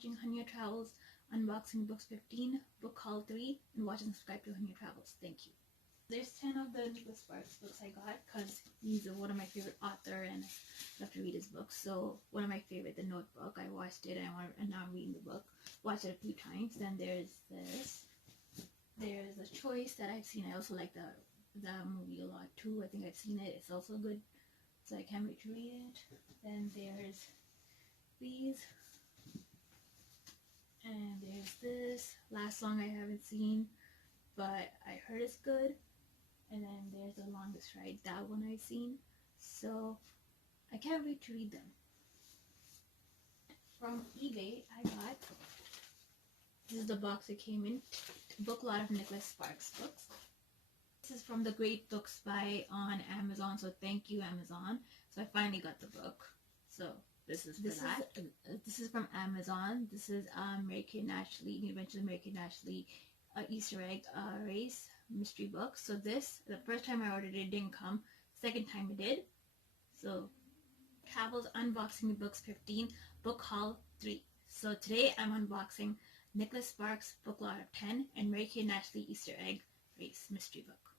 Watching Hunyah Travels Unboxing Books 15, Book Haul 3, and watch and subscribe to Hunyah Travels. Thank you. There's 10 of the Nicolas Sparks books I got because he's one of my favorite author and I love to read his books. So one of my favorite, The Notebook, I watched it and now I'm reading the book. Watched it a few times. Then there's this. There's A Choice that I've seen. I also like the movie a lot too. I think I've seen it. It's also good. So I can't wait to read it. Then there's these. And there's this. Last Song I haven't seen, but I heard it's good. And then there's The Longest Ride. That one I've seen. So I can't wait to read them. From eBay, I got, this is the box it came in. Book lot of Nicolas Sparks books. This is from the Great Books Buy on Amazon. So thank you, Amazon. So I finally got the book. So this is from Amazon. This is Marykate and Ashley, New Adventures of Marykate and Ashley Easter egg race mystery book. So this, the first time I ordered it didn't come. Second time it did. So Travels Unboxing Books 15, Book Haul 3. So today I'm unboxing Nicolas Sparks Book Lot of 10 and Marykate and Ashley Easter egg race mystery book.